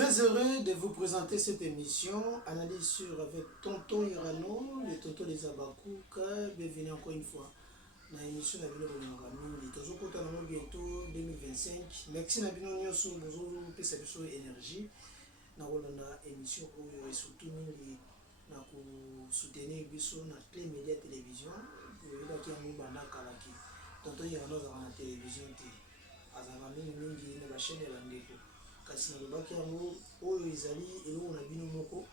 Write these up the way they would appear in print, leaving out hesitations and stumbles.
Très heureux de vous présenter cette émission, analyse sur avec Tonton Irano, le Tonton des Abakouka, bienvenue encore une fois. Dans l'émission de Bino Toujours bientôt 2025. Merci à Bino Nyoso, Bozo, Pesabiso Énergie. Dans l'émission et surtout nous soutenir Biso dans les médias télévision. Qui a mis Banda Kalaki. Tonton Irano dans la télévision. Azana mingi na chaîne ya ndeko. Kasi na lobaki yango oyo ezali eloko na bino moko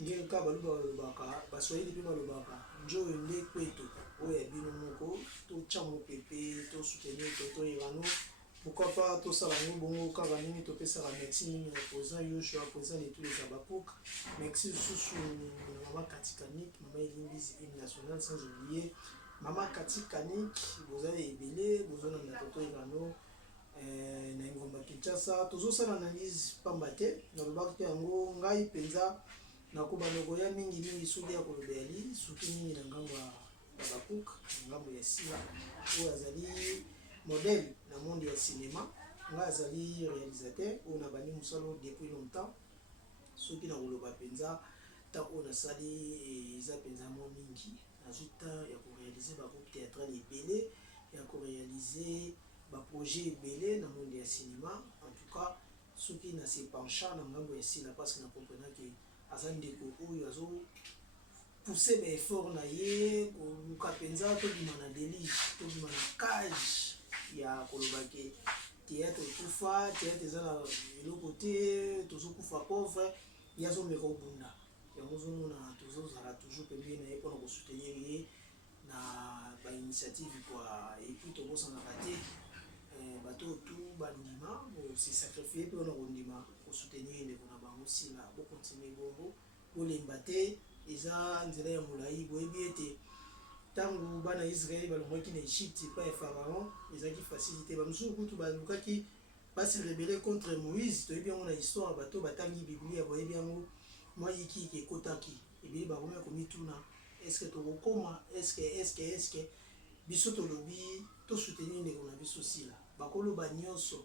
ngeke ka baluba balobaka baswahili mpe balobaka njo nde kweto oyo ya bino moko totya mopepe tosoutenir Tonton Irano pourquoi pas tosala yango bongo kaka nini topesaka merci nini na président Yoshua président de tous les Abakouk merci lisusu na mama Katikanik mama Elimbisi hymne national sans oublier mama Katikanik bozali ebele bozona na Tonton Irano na ngomba Kinshasa tozosala analyse pamba te na lobaki yango ngai penza na kobanoko ya mingi sudi ya kolobeli suki mingi na ngambo ya Abakouk ngambo ya sila oyo azali modèle na monde ya cinéma ngai azali réalisateur oyo na bani mosalo depuis longtemps soki na koloba penza ta oyo nasali eza penza mo mingi nazwi temps ya koréalize bagroupe théâtral ebele ya koréalize projet belé dans le monde du cinéma en tout cas ceux qui n'a pas penché dans le monde du cinéma parce que nous comprenons que azan de ko azo pousser des efforts na ye ko kapenza to dimana délit to dimana cage ya kolobake théâtre kufa théâtre za le côté toujours kufa pauvre yazo meko bunda yango zo na toujours pembeni na ye pour nous soutenir na ba initiative quoi et puis to bossa na raté bateau tout bandima se sacrifier pour rondima pour soutenir les bonabans aussi là pour continuer bongo pour les battre eza nzela ya mulai boyebi ete tangu bana Israël balongwaki na Égypte pa pharaon ezaki facilité ba musu kutu balukaki basi rebelle contre Moïse toyebi yango na histoire bateau batangi biblia boyebi yango moi yiki ke kotaki ebi ba roma komituna est-ce que tokokoma est-ce que biso tolobi to soutenir ndeko na biso sila bakoloba nyonso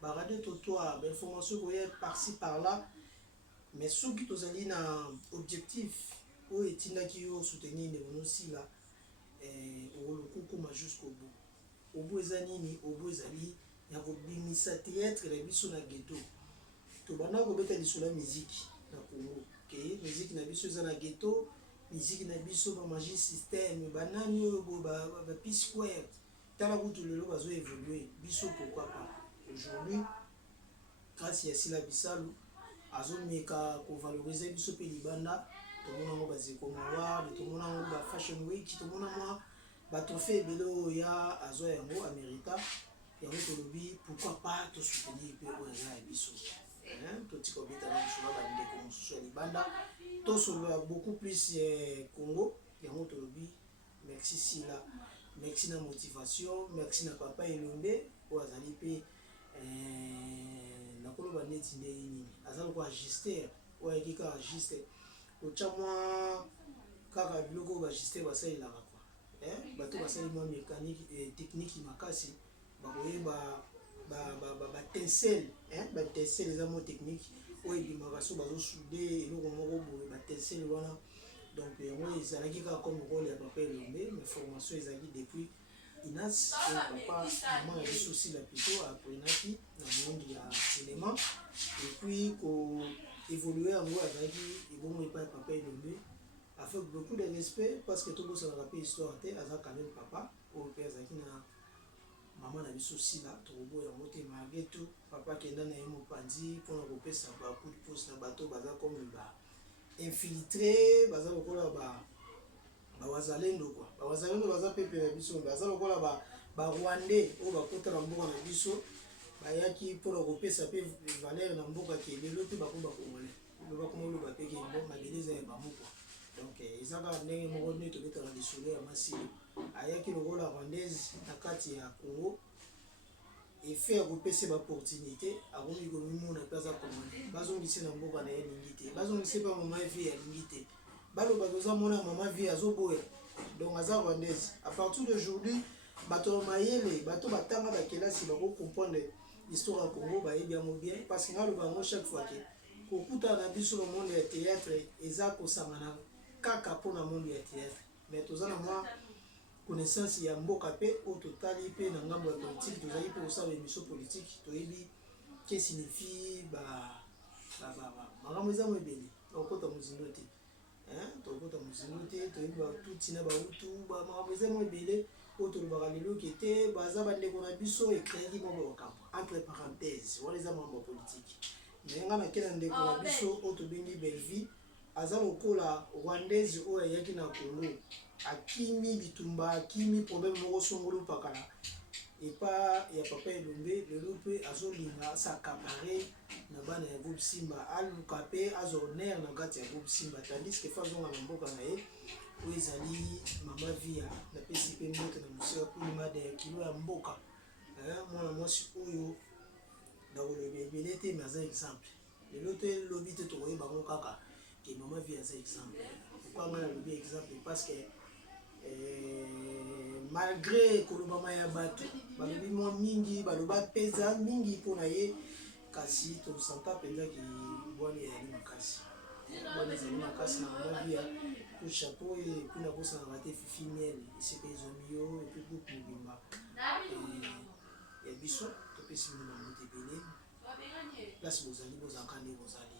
barade totoa information koye par-ci par-là mais soki tozali na objectif oyo etindaki yo soutenir ndeko no sila okokoma jusqu'au bout obo eza nini obo ezali ya kobimisa théâtre na biso na ghetto tobanda kobeta lisolo ya musique na Congo ke musique na biso eza na ghetto musique na biso ba magie système banani oyo ba P-Square tala kutu lelo bazo évoluer biso pourquoi pas aujourd'hui grâce à Sila Bisalu azomeka ko valoriser biso pe libanda tomona ngo bazeko mawa tomona ngo ba fashion week tomona moi ba trophée belo ya azo yango America yango tolobi pourquoi pas to soutenir pe oyo ya biso totiko bita na biso ba ndeko mosusu ya libanda to solo beaucoup plus Congo yango tolobi merci Sila merci na motivation merci na papa Elombe o azali pe na koloba neti nde nini azali ko ajuster o ekika ajuster o chamwa kaka biloko ba ajuster basalelaka quoi bato basali mwa mécanique technique makasi bakoyeba ba tensel ba tensel eza mo technique o ebimaka so bazo souder eloko moko boye ba tensel wana donc moi ezalaki kaka comme rôle ya papa Elombe mais formation ezalaki depuis INAS papa maman ya biso aussi la plutôt apprenaki na monde ya cinéma et puis ko évoluer yango azalaki ebongo epai papa Elombe avec beaucoup de respect parce que tout ça rappelle histoire te aza quand même papa oyo mpe azalaki na maman na biso aussi là tobo yango te malgré tout papa kenda na ye mopanzi mpona kopesa ba coup de pouce na bato baza comme ba infiltré baza lokola ba wazalendo quoi ba wazalendo baza pepe na biso baza lokola ba rwandais o ba kota na mboka na biso bayaki mpona kopesa pe valeur na mboka ke lelo pe bakoba congolais ba komolo ba peke mboka mabeleza ya bamu quoi donc ezaka ndenge moko nde tobetaka lisolo ya masili ayaki lokola rwandaise na kati ya Congo effet ya kopesa ba opportunité akomi komimona pe aza congolais bazongisi na mboka na ye lingi te bazongisi pa mama vie ya lingi te baloba toza mona mama vie azoboya donc aza rwandaise à partir d'aujourd'hui bato mayele bato batanga ba kelasi bako comprendre l'histoire ya Congo bayebi yango bien parce que ngaloba yango chaque fois ke kokutana na biso na monde ya théâtre eza kosangana kaka mpona monde ya théâtre mais toza na mwa connaissance ya mboka mpe oyo totali mpe na ngambo ya politique tozali mpe kosala émission politique toyebi ke signifie makambo eza mo ebele tokokota mozindo te tokokota mozindo te toyebi batuti na bautu makambo eza mo ebele oyo tolobaka lelo ke te baza bandeko na biso ekreaki moko bakambo entre parenthèse wana eza makambo ya politique me nga nake na ndeko na biso oyo tobengi Belleville aza lokola rwandaise oyo ayaki na Congo akimi bitumba akimi problème moko songolo pakala epa ya papa Elombe lelo mpe azolinga s'accaparer na bana ya groupe Simba aluka mpe azorner na kati ya groupe Simba tandis que fazonga na mboka na ye oyo ezali mama via napesi mpe mbote na mosika kulimada ya kilo ya mboka mwana mwasi oyo na koloba ebele te me aza exemple lelo te lobi te tokoyeba ngo kaka ke mama via aza exemple pourquoi nga nalobi exemple parce que malgré kolobama ya bato balobi mwa mingi baloba peza mingi mpona ye kasi tosanta mpenza ki bwani ezali makasi bwani ezali makasi na mama via ku chapeau epui na kosangaka te fifi miel esepe ezomi yo epui groupe mobimba ya biso topesi mino na moto ebele place bozali bozalaka nde bozali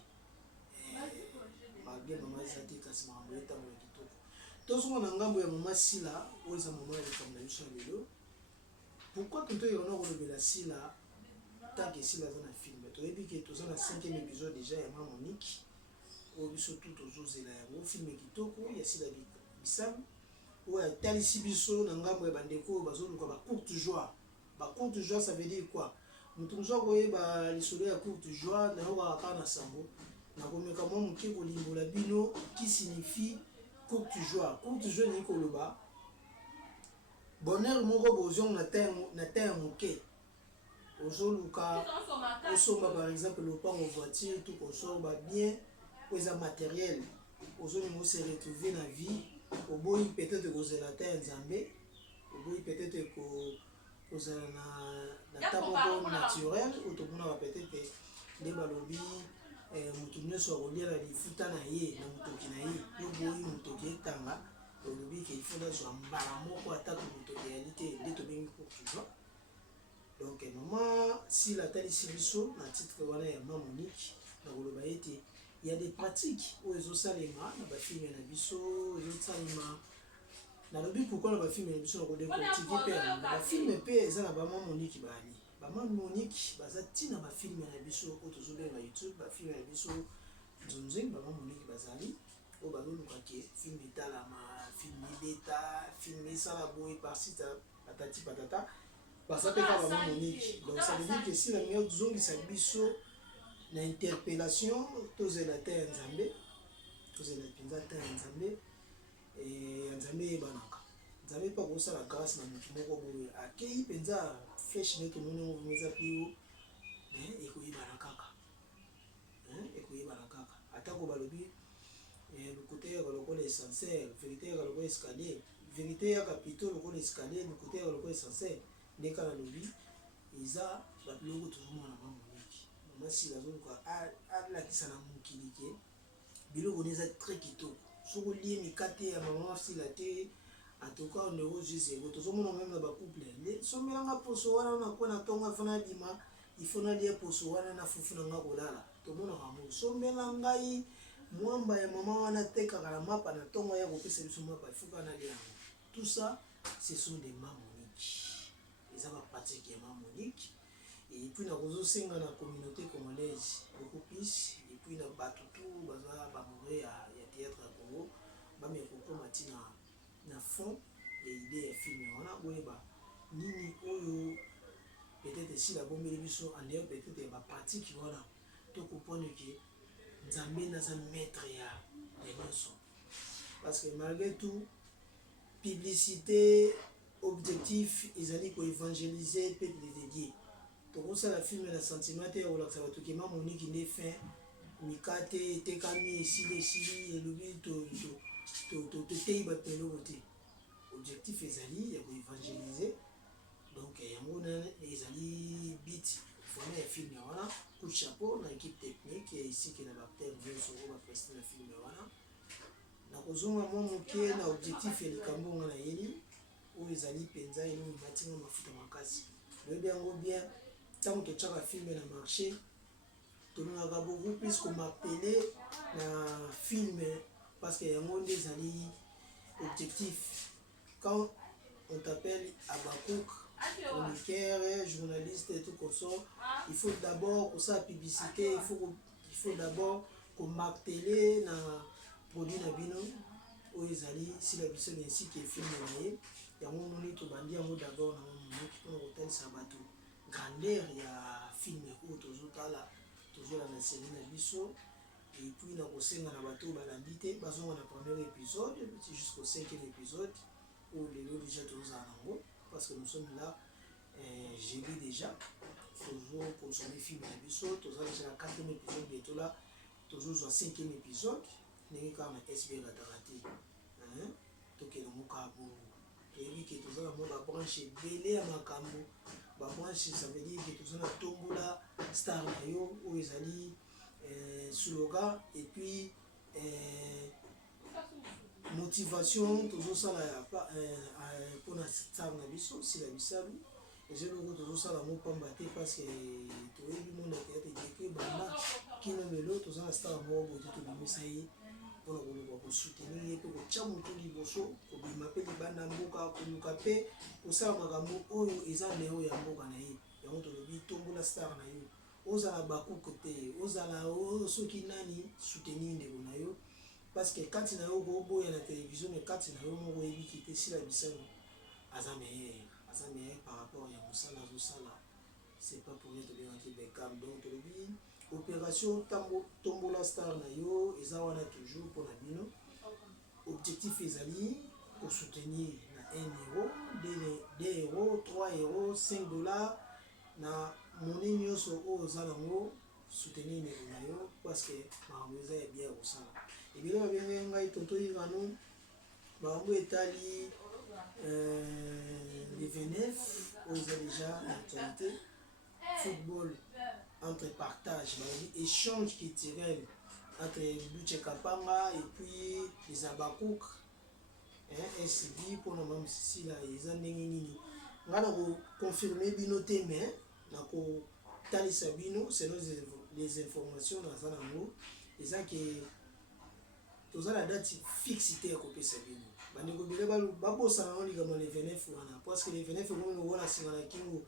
malgré mama eza te kasi makambo ye ntango ya kitoko tozonga na ngambo ya mama Sila oyo eza mama ya likambo na biso ya lelo pourquoi tonto yona kolobela Sila tanke Sila aza na film toyebi ke toza na 5e épisode déjà ya mama Monique oyo biso tu tozozela yango film kitoko ya Sila Bisamu oyo atalisi biso na ngambo ya bandeko oyo bazoluka bacourte joie bacourte joie ça veut dire quoi moto mosu akoyeba lisolo ya courte joie nayokaka kaka na sango nakomeka mwa moke kolimbola bino qui signifie courte joie. Courte joie ni koloba bonheur moko bozonga na terre moke ozoluka osomba par exemple lopango voiture tout kosoba bien oza matériel ozolinga ose retrouver na vie oboyi peut-être kozela ta ya nzambe oboyi peut-être kozala na ta moko naturel oyo tomonaka peut-être nde balobi moto nyonso akolia na lifuta na ye na motoki na ye yo boyi motoki etanga olobi ke ifo nazwa mbala moko atako motoki eyali te nde tobengi courte joie donc mama Sila atalisi biso na titre wana ya mama Monique na koloba ete ya des pratiques oyo ezosalema na bafilme na biso ezosalema nalobi pourquoi na bafilme na biso na kodecortike mpe na bafilme mpe eza na bamama Monique bali bamama Monique baza ntina bafilme na biso oyo tozobenga YouTube bafilme na biso nzonzeng bamama Monique bazali oyo bazoluka ke filme etalama filme ebeta filme esala boye parci patati patata baza mpe kaka bamama Monique donc ça veut dire que si na mingi tozongisa biso na interpellation tozela te ya nzambe tozela mpenza te ya nzambe nzambe eyebanaka nzambe mpe akosala grâce na motu moko boye akei mpenza flèche nde tomoni yango eza pio ekoyebana kaka ekoyebana kaka atako balobi lokote yaka lokola essentiel vérité yaka lokola escalier vérité yaka plutôt lokola escalier lokote yaka lokola essentiel nde kaka lobi eza babiloko tozomona mama Monique mama Sila azoluka alakisa na mokili ke biloko nde eza très kitoko soki olie mikate ya mama Sila te en tout cas on est juste ego tozomona même na bacouple somelanga poso wana nakona ntongo afana abima ifo nalia poso wana na fufu na nga kolala tomonaka ngo somela ngai mwamba ya mama wana tekaka na mapa na ntongo ya kopesa biso mapa ifoka nalia yango tout ça ce sont des mama Monique eza bapratique ya mama Monique et puis na kozosenga na communauté congolaise beaucoup plus et puis na bato tout baza bamore ya théâtre ya Congo bameka kokoma ntina na fond ya idée ya film wana boyeba nini oyo peut-être Sila bombeli biso en dehors peut-être ya bapratique wana tokopone ke nzambe naza maître ya nyonso parce que malgré tout publicité objectif ezali koévangéliser peuple de Dieu tokosala film na sentiment te ya kolakisa bato ke mama Monique nde fin mikate etekami esili elobi toteyi bato eloko te objectif ezali ya koévangéliser donc yango ezali bit performer un film voilà coup de chapeau na équipe technique et ici que na acteur nyonso oyo bapreste na film wana nakozonga mwa moke na objectif ya likambo nga na yeli oyo ezali mpenza elongo batinga mafuta makasi loyebi yango bien ntango totyaka filme na marché tolingaka beaucoup plus komartele na filme parce que yango nde ezali objectif. Quand on t'appelle Abakouk, chroniqueur, journaliste et tout comme ça, il faut d'abord pour ça publicité, il faut d'abord qu'on marteler na produit na bino ou ezali si la biso ainsi que film na yango moni to bandi yango d'abord na moni pour hôtel sabato grandeur ya film ou tozotala toujours na série na biso et puis na kosenga na bato balandi te bazonga na premier épisode jusqu'au 5e épisode où les deux déjà tous en haut parce que nous sommes là j'ai vu déjà toujours consommer film na biso toujours déjà la 4e épisode bientôt là toujours au 5e épisode n'est quand même SB Radarati hein donc il y a toyebi ke toza na mwa babranche ebele ya makambo babranche ça veut dire ke toza na tombola star na yo oyo ezali slogan et puis motivation tozosala mpona star na biso sila bisabi ezeloko tozosala mo pamba te parce que toyebi monde akeyate deke banda kino lelo toza na star moko boye te tobimisa ye mpona koluka kosoutenir ye mpe kotya motu liboso kobima mpe libanda mboka koluka mpe kosala makambo oyo eza leo ya mboka na ye yango tolobi tombola star na yo ozala bakuku te ozala soki nani soutenir ndeko na yo parce que kati na yo koboya na télévision me kati na yo moko oyebiki te sila bisano aza meilleur par rapport ya mosala azosala c'est pas pour rien tobengaki Beckham donc tolobi opération tombola star na yo eza wana toujours mpona bino objectif ezali kosoutenir na 1 euro 2 euros 3 euros 5 dollars na moni nyonso oyo oza nango soutenir ndeko na yo parce que makambo eza ya bien kosala ebele babengaki ngai tonto irano makambo etali les 29 oyo eza déjà l'actualité football entre partage échange culturel entre Luche Kapanga et puis les Abakouk SB pour na mam sisi la eza ndenge nini nga na confirmer bino te mais na ko talisa bino selon les informations naza nango eza ke toza na date fixe te ya kopesa bino bandeko bele babosana ngo likambo le 29 wana parce que le 29 omoni owana nsima na kingo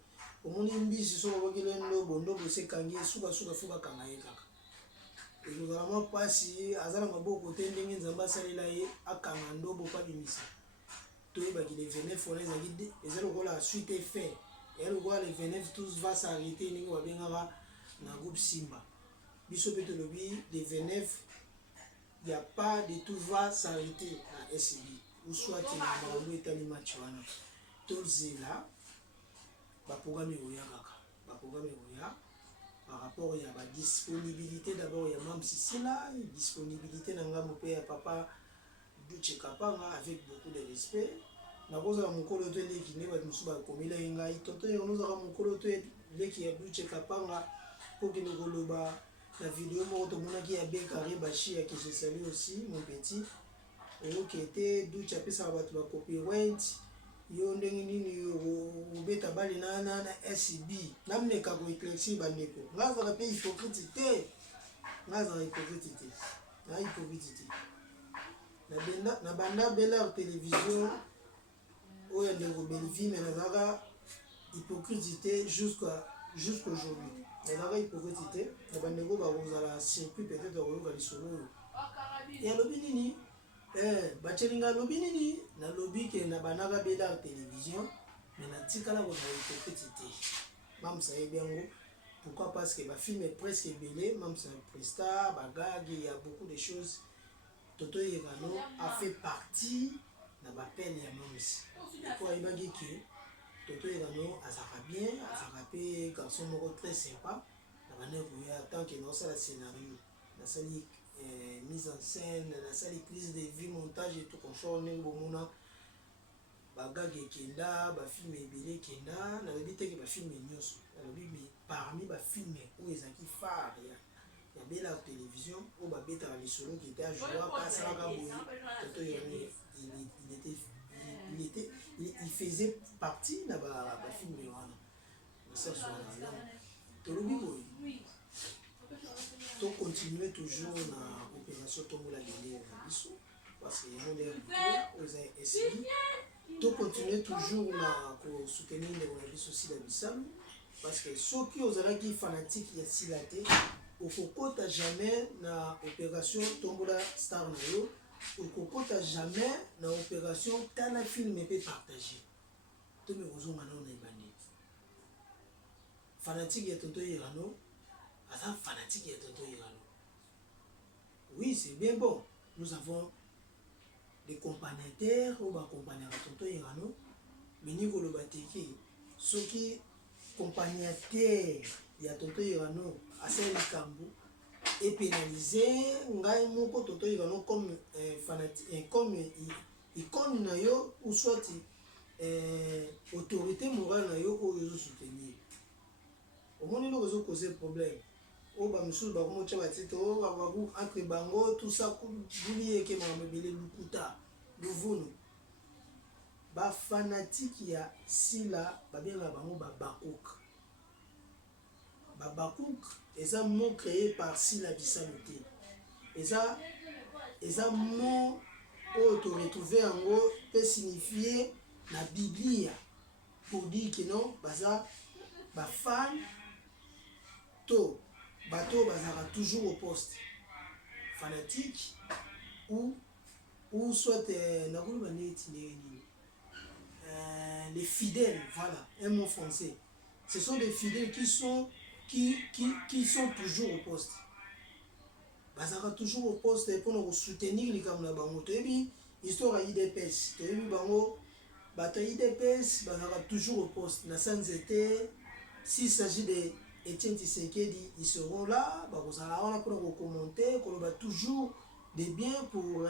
omoni mbisi so babokeli ndobo esekangi sukasuka fo bakanga ye kaka ekozala mwa mpasi aza na maboko te ndenge nzambe asalela ye akanga ndobo mpo abimisa toyebaki le 29 wana ezalaki eza lokola suite effet eya lokola le 29 tous va s'arrêter ndenge babengaka na groupe simba biso mpe tolobi le 29 il n'y a pas de tout va s'arrêter à SB ou soit na makambo etali match wana tozela baprogramme ekoya kaka baprogramme ekoya par rapport ya badisponibilité d'abord ya mam sisila disponibilité na ngambo mpe ya papa Luche Kapanga avec beaucoup de respect nakozala mokolo to eleki nde bato mosusu bakomela ye ngai tonto onozaka mokolo to eleki ya Luche Kapanga kokende koloba na video moko tomonaki ya Bekare Bashi ya Kesesali aussi mon petit oyoki ete Luche apesaka bato bacopyright yo ndenge nini obeta bali na SB nameka koéclaircir bandeko nga azaka mpe hypocrite te nga azaka hypocrite te na hypocrite te na banda Belar télévision oyo ndeko Belvime nazalaka hypocrite te jusqu'aujourd'hui nazalaka hypocrite te na bandeko bakozala circuit peut-être bakoyoka lisolo oyo yalobi nini bachelinga alobi nini nalobi ke na banaka Belar télévision mais natikala kozala hypocrite te mamsa yebi yango pourquoi parce que bafilme presque ebele mamsa Presta bagagi il y a beaucoup de choses Toto Irano a fait partie na bapele ya mamsi po ayebaki ke Toto Irano azaka bien azaka mpe garçon moko très sympa na bandeko ya tant que naosala scénario nasali mise en scène nasali prise de vie montage et tout consort ndenge bomona bagage kenda bafilme ebele kenda nalobi teke bafilme nyonso nalobi parmi bafilme oyo ezalaki phare ya bela télévision oyo babetaka lisolo kete ajoaka asalaka boye toto il faisait partie na bafilme wana baserce wana tolobi boye tocontinue toujours na opération tombola lende na biso parce que yango nde oza esili tocontinue toujours na kosoutenir ndeko na biso Sila Bisalu parce que soki ozalaki fanatique ya Sila te okokota jamais na opération tombola star na yo okokota jamais na opération tala film mpe partager tomi kozonga nao na ebandeli fanatique ya Tonton Irano aza fanatique ya Tonton Irano. Oui, c'est bien bon. Nous avons des compagnateurs ou des compagnateurs à Tonton Irano. Mais nous avons ceux qui compagnateurs ya Tonton Irano à Saint-Likambu et pénalisé ngai moko Tonton Irano comme fanatique comme icône na yo ou soit autorité morale na yo ou yo soutenir. Au moins nous avons causé problème. O ba musul ba ko tshaba tito o ba bu entre bango tout ça kuliye ke mamebele lukuta luvunu ba fanatique ya Sila ba bien la bango ba bakouk eza mot créé par Sila Bisalu eza mot o to retrouver yango peut signifier la Biblia pour dire que non baza ba fan to bateau bazara toujours au poste fanatique ou soit les fidèles, voilà un mot français. Ce sont des fidèles qui sont toujours au poste. Bazara toujours au poste pour nous soutenir les comme la bango. Et puis histoire IDPS. Et puis bango bateau IDPS bazara toujours au poste. Na sans été s'il s'agit de Etienne Tshisekedi, ils seront là, on a commenter, qu'on va toujours des biens pour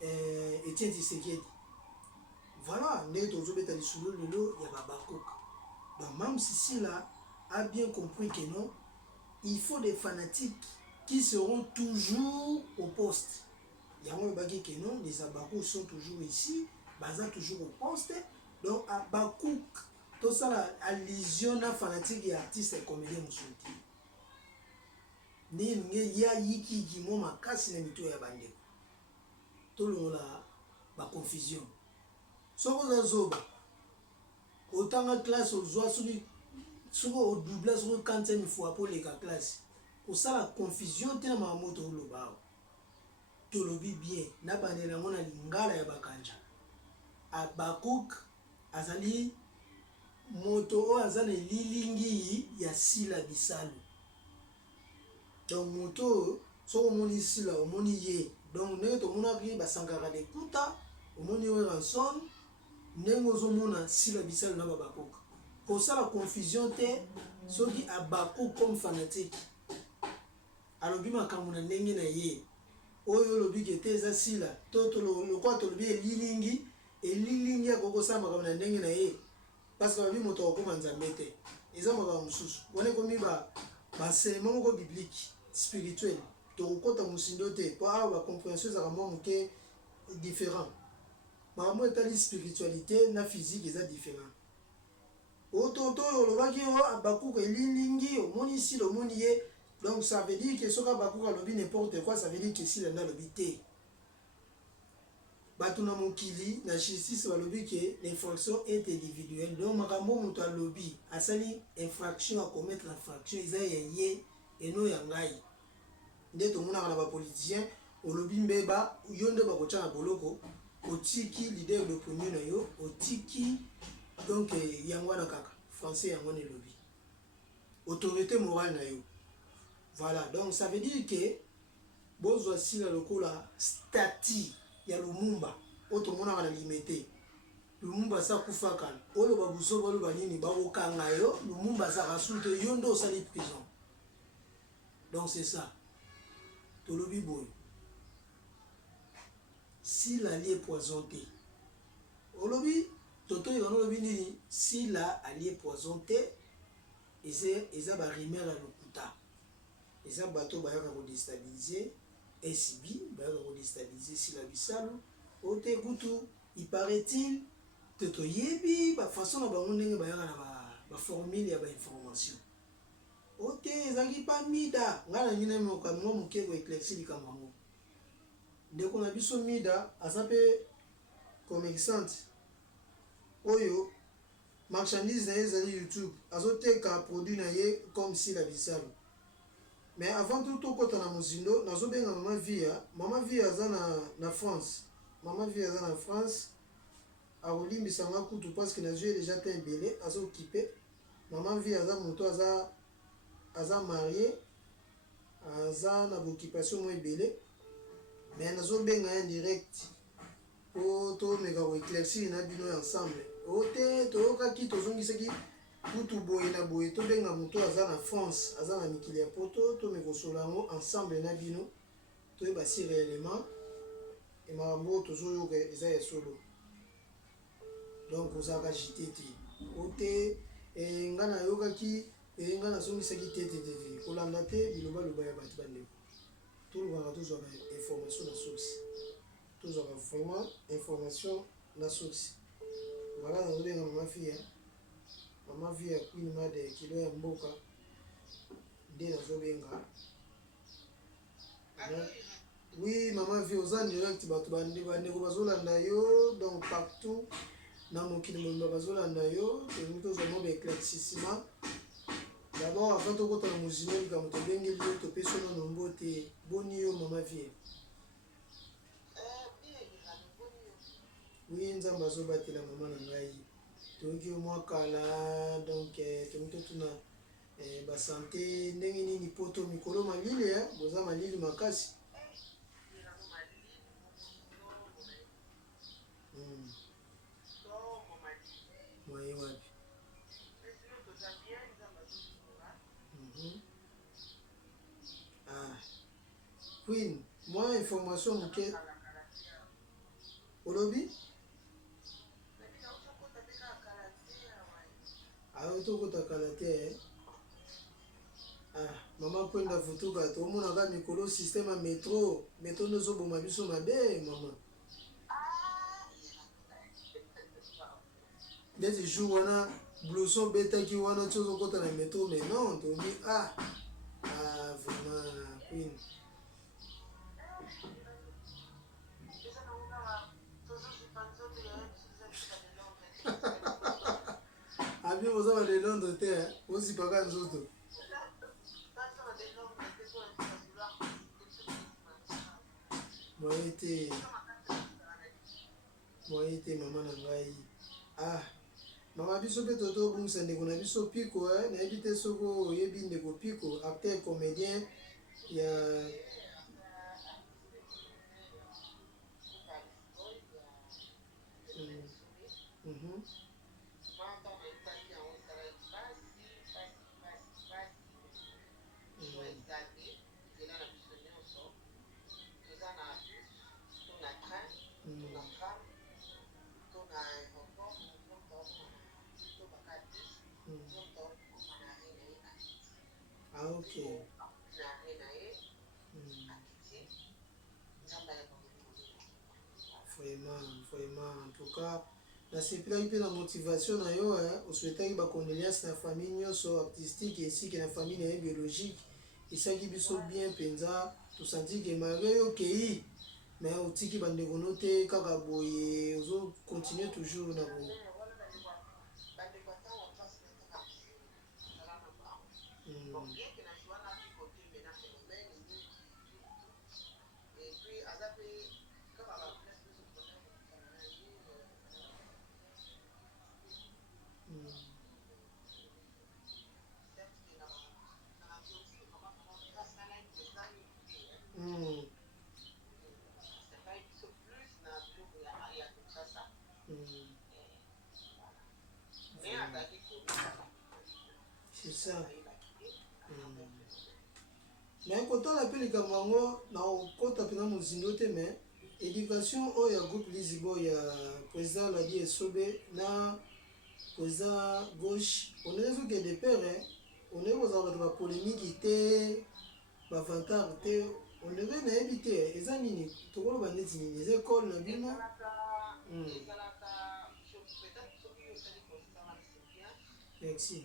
Etienne Tshisekedi. Voilà, il y a donc même si Sila a bien compris que non, il faut des fanatiques qui seront toujours au poste. Il y a un bagage que non, les Abakouk sont toujours ici, Baza toujours au poste, donc Abakouk tout ça la allusion na fanatique et artiste et comédien musulti ni nge ya yiki kimo makasi na mito ya bandeko to longola ba confusion soko za zoba otanga classe ozwa soko o double soko 45 fois pour les classes pour ça la confusion te na mamoto lobao to lobi bien na bandela ngona lingala ya bakanja Abakouk azali moto o azana lilingi ya Sila Bisalu donc moto so moni Sila o moni ye donc ne to mona ki basangaka de kuta o moni we ranson nengo zo mona Sila Bisalu na Abakouk pour ça la confusion te soki Abakouk comme fanatique alobi makambo na ndenge na ye oyo lobi kete za Sila to lo kwa to lobi lilingi ya koko sama makambo na ndenge na ye parce que la vie moto okoma nzambe te eza makambo mosusu wana ekomi baenseignement moko biblique spirituel tokokota mosindo te po awa bacompréhension ezaka mwa moke différent makambo etali spiritualité na physique eza différent ototo oyo olobaki o Abakouk elilingi omoni Sila omoni ye donc ça veut dire que soki Abakouk alobi n'importe quoi ça veut dire que Sila nde alobi te bato na mokili na justice balobi ke l'infraction est individuelle donc makambo moto alobi asali infraction à commettre l'infraction eza ya ye eno ya ngai nde tomonaka na bapoliticien olobi mbeba yo nde bakotya na boloko otiki leader d'opinion na yo otiki donc yango wana kaka français yango wana elobi autorité morale na yo voilà donc ça veut dire que bozwa Sila lokola statut ya Lumumba oto mona na limité Lumumba sa kufaka olo babuso balo banini bakokanga yo Lumumba sa rasulte yo ndo sali prison donc c'est ça tolobi boy Sila li poisonné olobi toto irano olobi nini si la allié poison te eza barimere ya lokuta eza bato bayaka kodestabilize SB bayaka kodestabilize sila bisalu ote kutu iparaît-il te toyebi bafaçon na bango ndenge bayaka na baformule ya bainformation ote ezalaki mpa mida ngai na ngina mokamwa moke koéclairci likambo yango ndeko na biso mida aza mpe commerçante oyo marchandise na ye ezali youtube azoteka produit na ye comme si la bisalu mais avant tout tokota na mozindo nazobenga mama via aza na France mama via aza na France akolimbisanga kutu parce que nazwi ye déjà te ebele azokipe mama via aza moto aza marié aza na boccupation mo ebele mais nazobenga ye direct po tomeka koéclaircir na bino ensemble ote toyokaki tozongisaki kutu boye na boye tobenga moto aza na France aza na mikili ya poto tomeka kosola yango ensemble na bino toyeba si réellement emakambo tozoyoka eza ya solo donc ozalaka jite te ote nga nayokaki nga nazongisaki te kolanda te bilobaloba ya bato bandeko tolobaka tozwaka information na source tozwaka vraiment information na source voilà nazobenga mama vie ya queen made kilo ya mboka nde nazobenga oui mama vie oza direct bato bandeko bazolanda yo donc partout na mokili mobimba bazolanda yo tolingi tozwa mo baéclaircissement d'abord avant tokota na mozino likambo tobengeli yo topesi yo nombo te boni yo mama vie oui nzambe azobatela mama na ngai toyoki yo mwa kala donc tolingi totuna basante ndenge nini poto mikolo malili boza malili makasi mwaye wapi queen mwa information moke olobi tokota kala te mama kwenda futuka tomonaka mikolo système ya metro nde ezoboma biso mabe mama ndeti jour wana blouson betaki wana ti ozokota na metro mais non tobi vraiment queen abi oza balelondre te ozipaka nzoto moye te mama na ngai mama biso mpe totobungisa ndeko na biso piko nayebi te soki oyebi ndeko piko acteur comédien ya ok vraiment en tout cas nasepelaki mpe na motivation na yo osouetaki bacondoléance na famille nyonso artistique esiki na famille na ye biologique esaki biso bien mpenza tosantike malgré yo okei mais otiki bandeko no te kaka boye ozocontinue toujours na bo c'est ça mais kotala mpe likambo yango na okota mpena mozindo te mais éducation oyo ya groupe Lizibo ya président Ladi Esobe na président gauche on est que des pères on est aux polémique te bavantard te on est na éviter eza nini tokolo bandeti nini les écoles na bino merci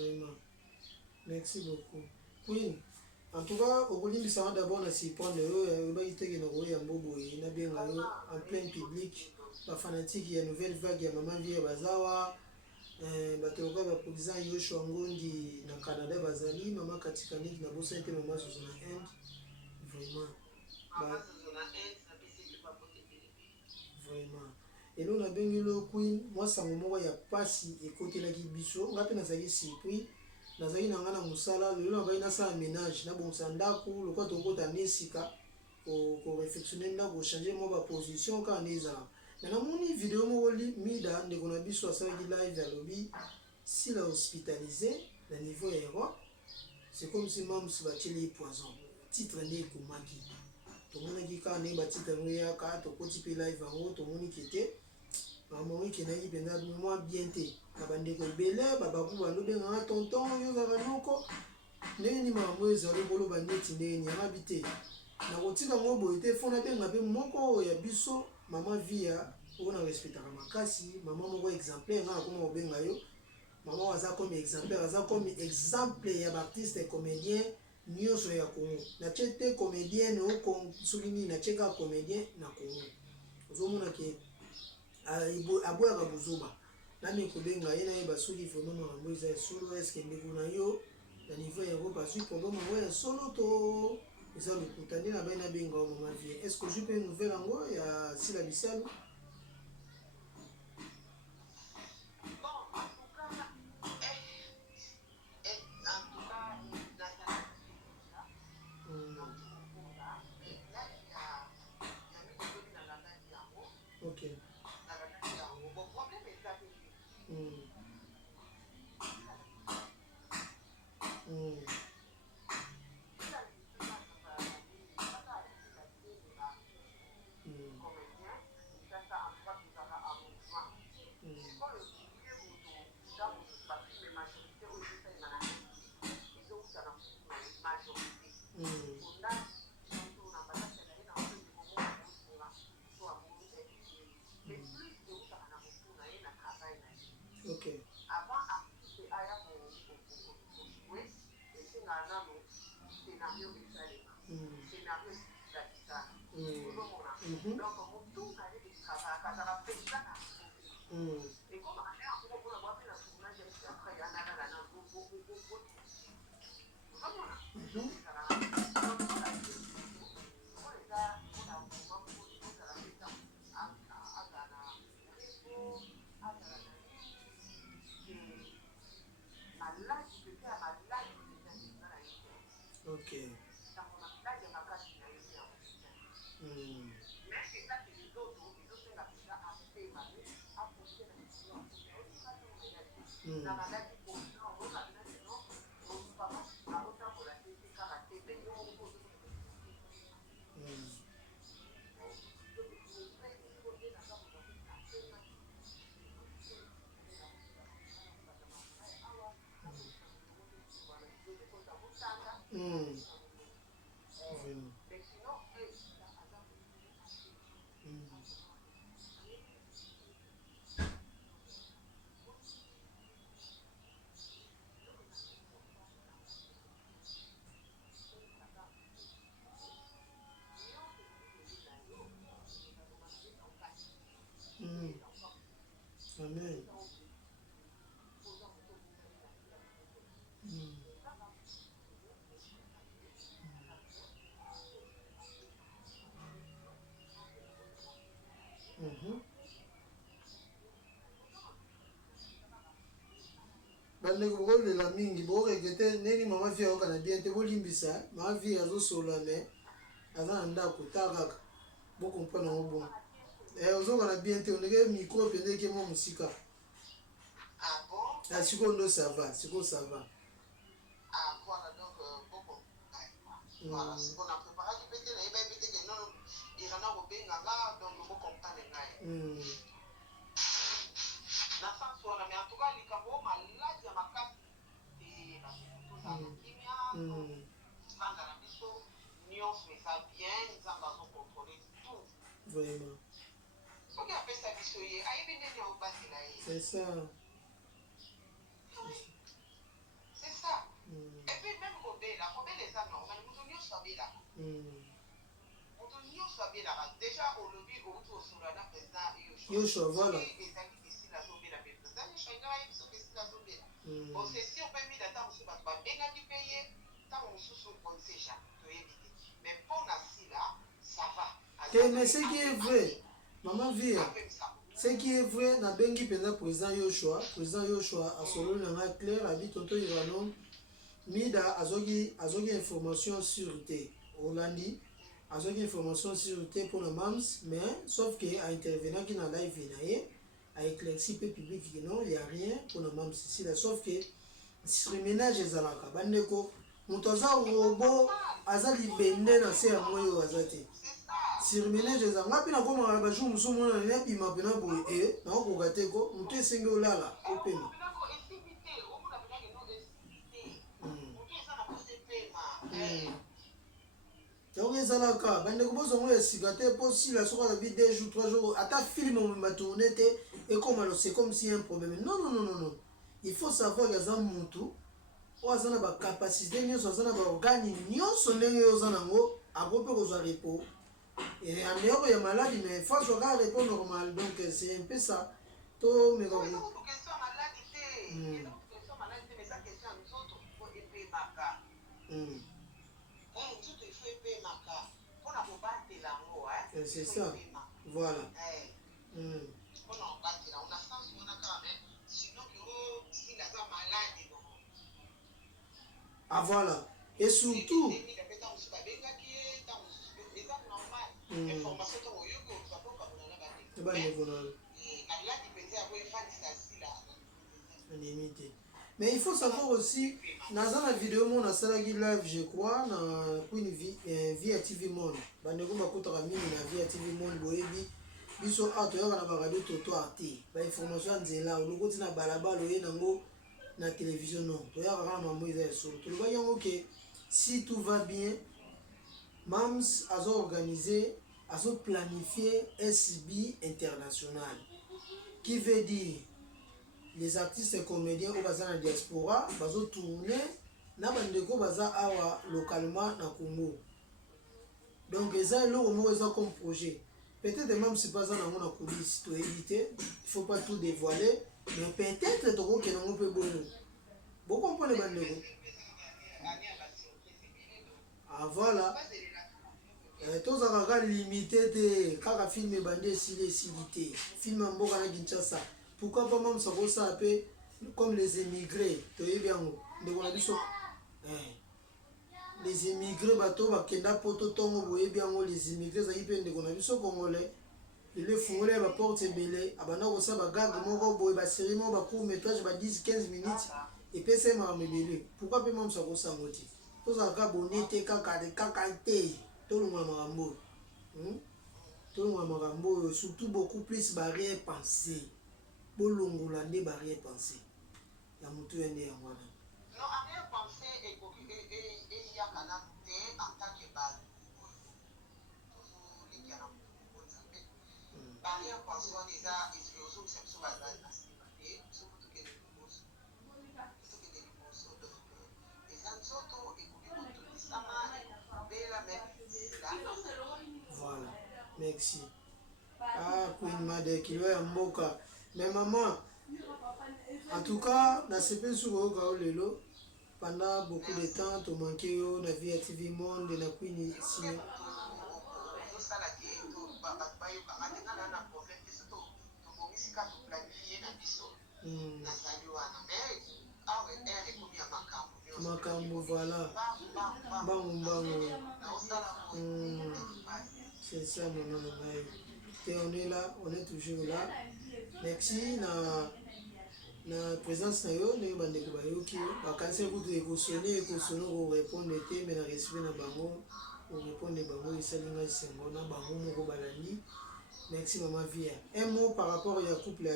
vraiment merci beaucoup Queen en tout cas okolimbisanga d'abord na surprendre oyo oyebaki teke na koyamba boye nabenga yo en plein public bafanatike ya nouvelle vague ya mama vie bazawa bato loka baprésident yoshua ngondi na canada bazali mama katikaniki na bosani te mama zozo na inde vraiment vraiment elo nabengeli Queen mwa sango moko ya pasi ekotelaki biso nga mpe nazalaki surpris nazalaki na nga na mosala lelo nabaki nasala ménage nabongisa ndako lokwa tokota na esika korefectionne ndako kochange mwa baposition kaka nde ezalaka me namoni video moko mida ndeko na biso asalaki live alobi sila hospitalisé na niveau ya Europe c'est comme si mamusi batieli poison titre nde ekomaki tomonaki kaka ndenge batitre yango eyaka tokoti mpe live yango tomoni kete maman ekendaki mpenza mwa bien te na bandeko ebele babaku balobenganga tonton yo ozalaka noko ndenge nini makambo oyo ezali koloba neti ndenge nini yangabi te nakotika yango boye te fo nabenga mpe moko ya biso mama via oyo na respectaka makasi mama moko exemplaire nga nakoma kobenga yo mama oyo aza comme exemplaire aza comme exemple ya baartiste comédien nyonso ya Congo natie te comédienne soki nini natie kaka comédien na Congo ozomona ke aboyaka bozoba nami kobenga ye nayeba soki vraiment makambo eza ya solo eske ndeko na yo na niveau ya Europe azwi problème yango ya solo to eza lokuta nde na bai nabenga o mama vie est ce que ozwi mpe nouvelle yango ya sila bisalo ok ok ok amen bandeko bokolela mingi bokorekete ndeni mama vie ayoka na bien te bolimbisa mama vie azosola me aza na ndako ta kaka bokomprendre yango bon ozoka na bien te ondeke micro mpenza eke mwa mosika sikoyo ndo sava sikoyo sava voilà donc beaucoup voilà c'est qu'on a préparé qui peut-être et ben peut-être que non il y en a au benga donc beaucoup comprendre ngai na sens wana mais en tout cas likambo maladi ya makasi et la surtout ça kimia sanga na biso nyonso eza bien nzambe azokontrole tout vraiment soki apesa biso ye ayebi ndenge aobasela ye c'est ça c'est ça et puis même kobela eza normal moto nyonso abelaka moto nyonso abelaka déjà olobi outi osola na président Yoshua voilà ezali esila azobela me président Yoshua nga ayebi soki esila azobela bon c'est sûr mpe mida ntango mosusu bato babengaki mpe ye ntango mosusu on ne sait jamais toyebi te mais mpo na sila ça va mais ce qui est vrai maman vie ce qui est vrai nabengi mpenza président Yoshua asololi na ngai claire abi tonto iranom mida azoki information sur te olandi azoki information sur te mpona mams mais sauf que aintervenaki na live na ye aéclairci mpe public que non il y a rien mpona mams sila sauf que surménage ezalaka bandeko moto aza robo aza libende na se ya moi oyo aza te surménage eza nga mpe nakomaka na bajour mosusu mona nabima mpena boye nakokoka te ko moto esenge olala opema donc ezalaka bandeko bozongo esika te mpo sila soko azabi 2 jours 3 jours ata filme omema tourne te ekoma lo c'est comme si un problème non il faut savoir que aza motu oyo aza na bacapacité nyonso aza na baorgane nyonso ndenge oyo oza nango ako mpe kozwa repos en dehors ya maladi mais faut azwa kaka repos normal donc c'est un peu ça to meka c'est ça voilà ah voilà et surtout mais il faut savoir aussi naza na vidéo mo nasalaki live je crois na Queen Via TV Monde bandeko bakotaka mingi na Via TV Monde boyebi biso awa toyoka na baradio toto arte bainformation ya nzela olokoti na balabala oye nango na télévision non toyaka kaka na mamo eza ya solo tolobaki yango ke si tout va bien mams azo-organiser azo-planifier SB international qui veut dire les artistes et comédiens oyo baza na diaspora bazotourne na bandeko baza awa localement na Congo donc eza eloko moko eza comme projet peut-être même si baza nango na coulisse toyebi te il faut pas tout dévoiler mais peut-être tokokende yango mpe bongo bokompone bandeko ah voilà tozaka kaka limité te kaka filme ebandi esili te filme ya mboka na Kinshasa pourquoi pas même ça kosala mpe comme les émigrés toyebi yango ndeko na biso les émigrés bato bakenda poto ntongo boyebi yango les émigrés ezalaki mpe ndeko na biso congolais lelo efungoli ya baporte ebele abanda kosala bagage moko boye basérie moko bacourt métrage ba 10-15 minutes epesa ye makambo ebele pourquoi mpe mamusa kosango te tozalaka bone te kaka te tolongola makambo oyo tolongola makambo oyo surtout beaucoup plus barrière pensée bolongola nde barrière pensée ya motu ya nde yango wana non arrière pensée ekoki eyaka nanu te en tant que bato tozolingia na monzambe barrière pensée wana eza ozongisa biso bazali na nsima te soki tokende liboso donc eza nzoto ekoki kotulisama ekobela voilà merci Queen Made kilo ya mboka mais maman en tout cas nasepeli soki oyoka o lelo pendant beaucoup de temps tomanke yo na Via TV Monde na Queen signe tosala te bato bayokanga te nga na problème te so tobongisi kaka toplanifie na biso nazali wana mais Makambo, voilà. Bango. C'est ça, mon nom. Et on est là, on est toujours là. Merci na présence na yo ndenge bandeko bayoki yo bakanisi kutu ekosone korépondre te me na respect na bango korépondre bango esali ngai sengo na bango moko balandi. Merci maman Via. Un mot par rapport à couple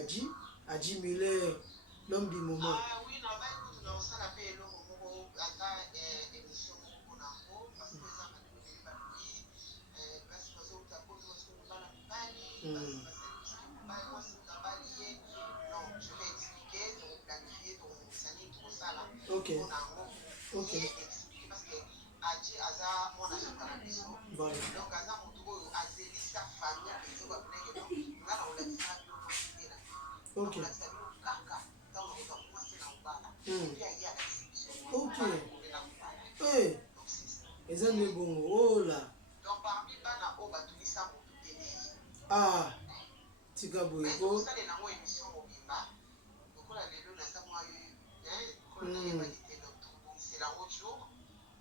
Adji Muller, l'homme du moment. Oui, non, bah écoute, non, ça l'a fait le moment émission pour parce que ça m'a donné parce que ça a posé non, je vais expliquer, donc planifier, donc salir tout ça là. Ok. Expliquer parce que Adji Aza, mon agent à la maison. Voilà. Donc Aza, mon tour, Azélie, sa famille, et tout va venir. Là, on l'a fait. Ok. Ok. Hey. Eza nde bongo. Oh là. Donc parmi bana o batulisa motu télé. Ah. Tika boyeko. Ça les nango émission mobimba. Donc on a lelo na sa moi c'est la autre jour.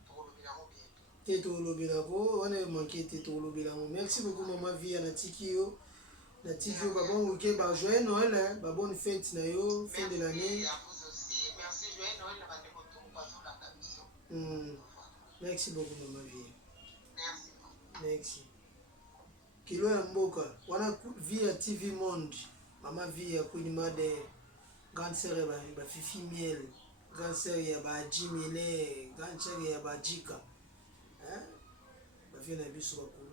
Pour le bilan bien. Teto lobelako, on est manqué teto lobelako. Merci beaucoup maman Via na tikio. La tigio babon week ba joyeux Noël, ba bonne fête na yo, fin de l'année. Merci à vous aussi. Merci joyeux Noël na bande moto poisson la mission. Merci beaucoup maman Via. Merci. Merci. Kilo ya mboka, wana Via TV Monde. Maman Via Queen Made, grande sœur ba Fifi Miel, grande sœur ya ba Adji Muller, grande sœur ya ba Jika. Ba Via na biso ba kulutu.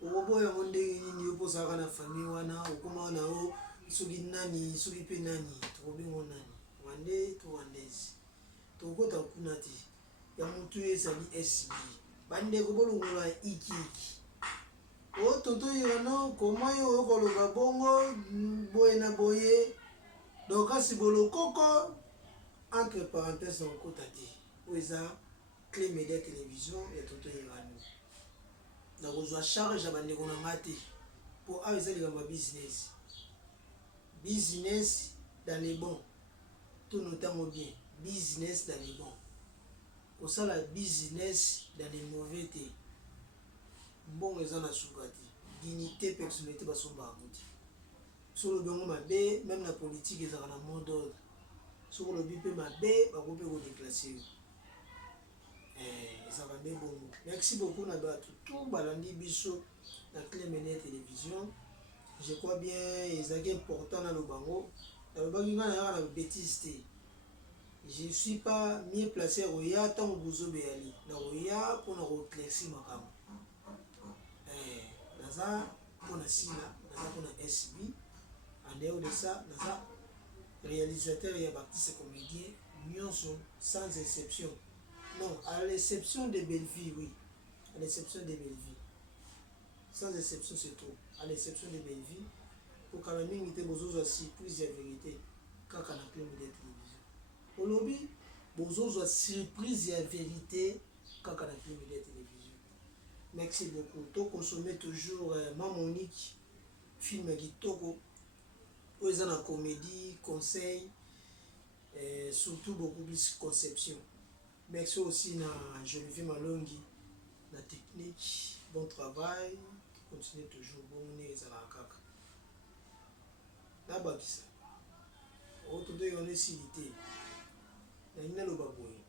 Obo ya ndenge nini yo posaka na famille wana okoma na o soki nani soki pe nani tokobingo nani wande to wandezi tokota kuna te ya mutu ezali SB bandeko bolongola iki o tonto yono koma yo okoloba bongo boye na boye donc kasi bolokoko entre parenthèses okota te o eza Clé Média Télévision ya tonto yono na kozwa charge ya bandeko na nga te mpo awa eza likambo ya business dans les bons to notango bien business dans les bons kosala business dans les mauvais te mbongo eza na suka te dignité personnalité basomba yango te soki olobi yango mabe même na politique ezalaka na mot d'ordre soki olobi mpe mabe bakoki mpe kodeklace yo. Merci beaucoup na bato tout balandi biso na Clé Média Télévision. Je crois bien ezaki important na lobango na lobaki nga na yaka na bêtise te. Je suis pas mieux placé roya tant bozobe yali na roya pour na reclaircir makambo. Naza pour na sila naza pour na SB en dehors de ça naza réalisateur et artiste comédien nyonso sans exception. Non, à l'exception de Belleville, oui. À l'exception de Belleville. Sans exception, c'est tout. À l'exception de Belleville, pour que la mingi te bozozo surprise ya vérité, quand on a Clé Média Télévision. Au lobby, bozozo surprise ya vérité, quand on a Clé Média Télévision. Merci beaucoup. To consommer toujours Mamonique, film Gitoko, où ils ont la comédie, conseil, surtout beaucoup plus conception. Merci aussi à Geneviève Malongi, la technique, bon travail, continuez toujours, bon, on est à la caca. Là-bas, qui ça? Autour de on est silité. Il y a une baboye.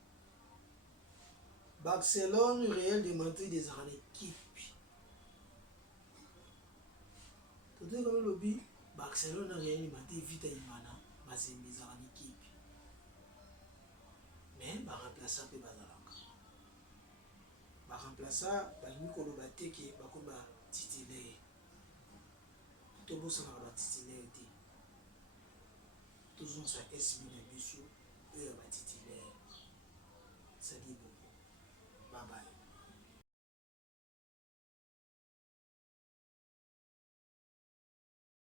Barcelone, réel de Madrid des équipes. Tout de même, le lobby, Barcelone, réel de Madrid, vite à Imana, basé des équipes. Mais ba remplacer pe bazalaka ba remplacer ba mikolo bateke bako ba titulaire to bosana ba titulaire te toujours sa SB na biso e ba titulaire